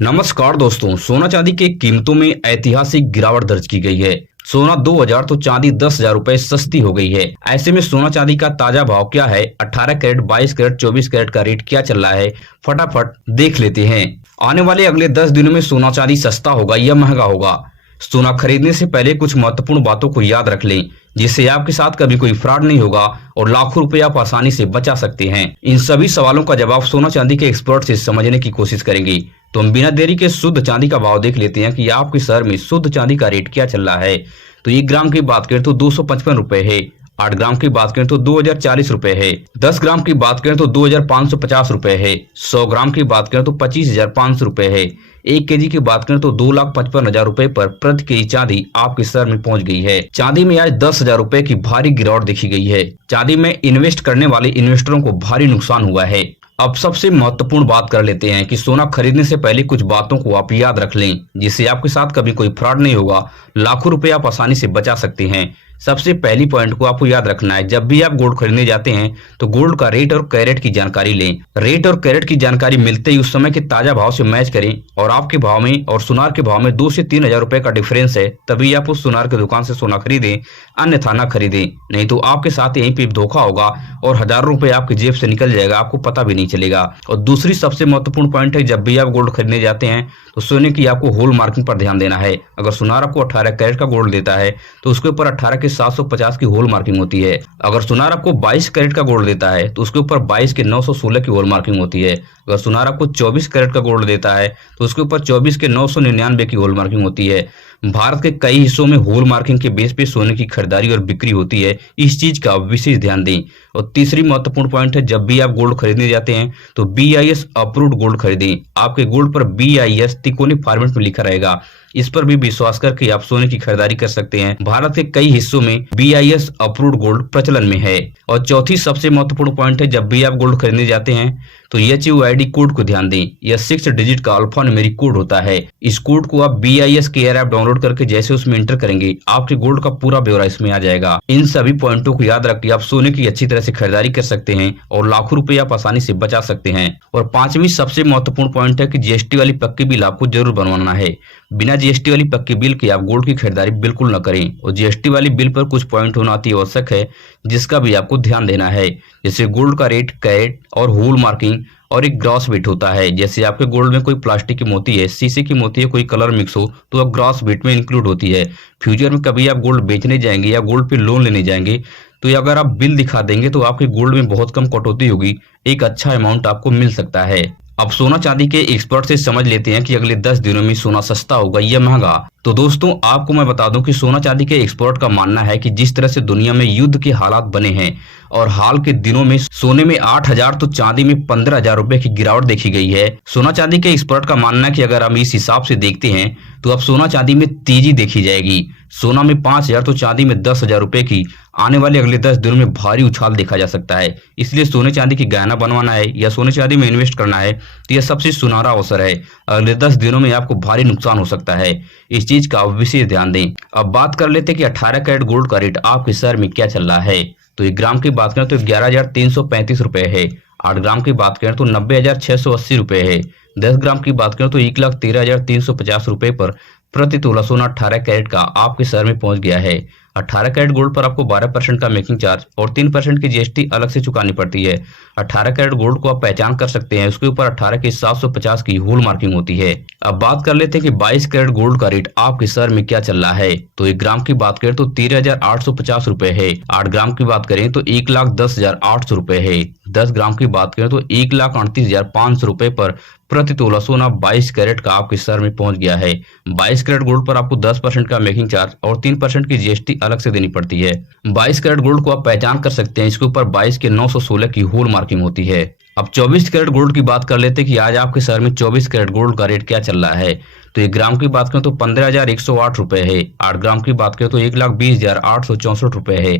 नमस्कार दोस्तों, सोना चांदी की कीमतों में ऐतिहासिक गिरावट दर्ज की गई है। सोना 2000 तो चांदी 10,000 रुपए सस्ती हो गई है। ऐसे में सोना चांदी का ताजा भाव क्या है, 18 कैरेट, 22 कैरेट, 24 कैरेट का रेट क्या चल रहा है, फटाफट देख लेते हैं। आने वाले अगले 10 दिनों में सोना चांदी सस्ता होगा या महंगा होगा। सोना खरीदने से पहले कुछ महत्वपूर्ण बातों को याद रख लें, जिससे आपके साथ कभी कोई फ्रॉड नहीं होगा और लाखों रुपए आप आसानी से बचा सकते हैं। इन सभी सवालों का जवाब सोना चांदी के एक्सपर्ट से समझने की कोशिश करेंगे। तो हम बिना देरी के शुद्ध चांदी का भाव देख लेते हैं कि आपके शहर में शुद्ध चांदी का रेट क्या चल रहा है। तो 1 ग्राम की बात करें तो 255 रुपए है। 8 ग्राम की बात करें तो 2040 रुपए है। 10 ग्राम की बात करें तो 2550 रुपए है। 100 ग्राम की बात करें तो 25,500 रुपए है। 1 केजी की बात करें तो 2,55,000 रुपए पर प्रति केजी चांदी आपके शहर में पहुंच गई है। चांदी में आज 10,000 रुपए की भारी गिरावट देखी गई है। चांदी में इन्वेस्ट करने वाले इन्वेस्टरों को भारी नुकसान हुआ है। अब सबसे महत्वपूर्ण बात कर लेते हैं कि सोना खरीदने से पहले कुछ बातों को आप याद रख लें, जिससे आपके साथ कभी कोई फ्रॉड नहीं होगा। लाखों रुपए आप आसानी से बचा सकते हैं। सबसे पहली पॉइंट को आपको याद रखना है, जब भी आप गोल्ड खरीदने जाते हैं तो गोल्ड का रेट और कैरेट की जानकारी लें। रेट और कैरेट की जानकारी मिलते ही उस समय के ताजा भाव से मैच करें और आपके भाव में और सुनार के भाव में 2 से 3,000 रुपए का डिफरेंस है, तभी आप उस सुनार की दुकान से सोना खरीदें, अन्यथा ना खरीदें। नहीं तो आपके साथ यहीं पे धोखा होगा और हजारों रुपए आपकी जेब से निकल जाएगा, आपको पता भी नहीं चलेगा। और दूसरी सबसे महत्वपूर्ण पॉइंट है, जब भी आप गोल्ड खरीदने जाते हैं तो सोने की आपको होल मार्किंग पर ध्यान देना है। अगर सुनार आपको 18 कैरेट का गोल्ड देता है तो उसके ऊपर 18 के 750 की होल मार्किंग होती है। अगर सुनार आपको 22 कैरेट का गोल्ड देता है तो उसके ऊपर 22 के 916 की होल मार्किंग होती है। अगर सुनार आपको 24 कैरेट का गोल्ड देता है तो उसके ऊपर 24 के 999 की होल मार्किंग होती है। भारत के कई हिस्सों में होल मार्किंग के बेस पे सोने की खरीदारी और बिक्री होती है, इस चीज का विशेष ध्यान दें। और तीसरी महत्वपूर्ण पॉइंट है, जब भी आप गोल्ड खरीदने जाते हैं तो BIS अप्रूव्ड गोल्ड खरीदें। आपके गोल्ड पर BIS तिकोने फॉर्मेट में लिखा रहेगा, इस पर भी विश्वास करके आप सोने की खरीदारी कर सकते हैं। भारत के कई हिस्सों में BIS अप्रूव्ड गोल्ड प्रचलन में है। और चौथी सबसे महत्वपूर्ण पॉइंट है, जब भी आप गोल्ड खरीदने जाते हैं तो HUID कोड को ध्यान दें। यह 6 डिजिट का अल्फा न्यूमेरिक कोड होता है। इस कोड को आप BIS केयर ऐप डाउनलोड करके जैसे उसमें एंटर करेंगे, आपके गोल्ड का पूरा ब्यौरा इसमें आ जाएगा। इन सभी पॉइंटों को याद रख के आप सोने की अच्छी तरह से खरीदारी कर सकते हैं और लाखों रुपए आप आसानी से बचा सकते हैं। और पांचवी सबसे महत्वपूर्ण पॉइंट है कि GST वाली पक्की बिल आपको जरूर बनवाना है। बिना GST वाली पक्की बिल के आप गोल्ड की खरीदारी बिल्कुल न करें। और GST वाली बिल पर कुछ पॉइंट होना अति आवश्यक है, जिसका भी आपको ध्यान देना है। जैसे गोल्ड का रेट, कैरेट और होल मार्किंग और एक ग्रॉस वेट होता है। जैसे आपके गोल्ड में कोई प्लास्टिक की मोती है, शीशे की मोती है, कोई कलर मिक्स हो तो अब ग्रॉस वेट में इंक्लूड होती है। फ्यूचर में कभी आप गोल्ड बेचने जाएंगे या गोल्ड पे लोन लेने जाएंगे तो ये अगर आप बिल दिखा देंगे तो आपके गोल्ड में बहुत कम कटौती होगी, एक अच्छा अमाउंट आपको मिल सकता है। अब सोना चांदी के एक्सपर्ट से समझ लेते हैं कि अगले 10 दिनों में सोना सस्ता होगा या महंगा। तो दोस्तों, आपको मैं बता दूं कि सोना चांदी के एक्सपर्ट का मानना है कि जिस तरह से दुनिया में युद्ध के हालात बने हैं और हाल के दिनों में सोने में 8,000 तो चांदी में 15,000 रुपए की गिरावट देखी गई है। सोना चांदी के एक्सपर्ट का मानना है कि अगर हम इस हिसाब से देखते हैं तो अब सोना चांदी में तेजी देखी जाएगी। सोना में 5,000 तो चांदी में 10,000 रुपए की आने वाले अगले 10 दिनों में भारी उछाल देखा जा सकता है। इसलिए सोने चांदी की गहना बनवाना है या सोने चांदी में इन्वेस्ट करना है तो यह सबसे सुनहरा अवसर है। अगले 10 दिनों में आपको भारी नुकसान हो सकता है, इस चीज का विशेष ध्यान दें। अब बात कर लेते हैं कि 18 कैरेट गोल्ड का रेट आपके शहर में क्या चल रहा है। तो 1 ग्राम की बात करें तो 11,335 रुपए है। 8 ग्राम की बात करें तो 90,680 रुपए है। 10 ग्राम की बात करें तो 1,13,350 रुपए पर प्रति तोला सोना 18 कैरेट का आपके शहर में पहुंच गया है। 18 कैरेट गोल्ड पर आपको 12% का मेकिंग चार्ज और 3% की GST अलग से चुकानी पड़ती है। 18 कैरेट गोल्ड को आप पहचान कर सकते हैं, उसके ऊपर 18 के 750 की होल मार्किंग होती है। अब बात कर लेते हैं कि 22 कैरेट गोल्ड का रेट आपके शहर में क्या चल रहा है। तो 1 ग्राम की बात करें तो 13,850 रुपए है। 8 ग्राम की बात करें तो 1,10,800 रुपए है। 10 ग्राम की बात करें तो 1,38,500 रुपए पर प्रति तोला सोना 22 कैरेट का आपके शहर में पहुंच गया है। 22 कैरेट गोल्ड पर आपको 10% का मेकिंग चार्ज और 3% की GST अलग से देनी पड़ती है। 22 कैरेट गोल्ड को आप पहचान कर सकते हैं, इसके ऊपर 22 के 916 की होल मार्किंग होती है। अब 24 कैरेट गोल्ड की बात कर लेते हैं कि आज आपके शहर में 24 कैरेट गोल्ड का रेट क्या चल रहा है। तो 1 ग्राम की बात करें तो 15,108 रुपए है। 8 ग्राम की बात करें तो 1,20,864 रुपए है।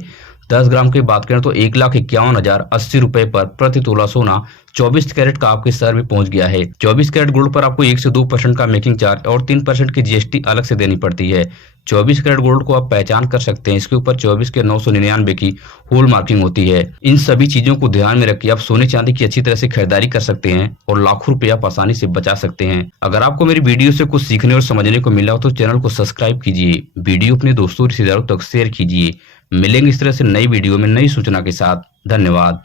10 ग्राम की बात करें तो 1,51,080 रुपए पर प्रति तोला सोना 24 कैरेट का आपके शहर में पहुंच गया है। 24 कैरेट गोल्ड पर आपको 1 से 2% का मेकिंग चार्ज और 3% की जीएसटी अलग से देनी पड़ती है। 24 कैरेट गोल्ड को आप पहचान कर सकते हैं, इसके ऊपर 24 के 999 की होल मार्किंग होती है। इन सभी चीजों को ध्यान में रखकर आप सोने चांदी की अच्छी तरह से खरीदारी कर सकते हैं और लाखों रुपए आप आसानी से बचा सकते हैं। अगर आपको मेरी वीडियो से कुछ सीखने और समझने को मिला हो तो चैनल को सब्सक्राइब कीजिए, वीडियो अपने दोस्तों रिश्तेदारों तक शेयर कीजिए। मिलेंगे इस तरह से नई वीडियो में नई सूचना के साथ। धन्यवाद।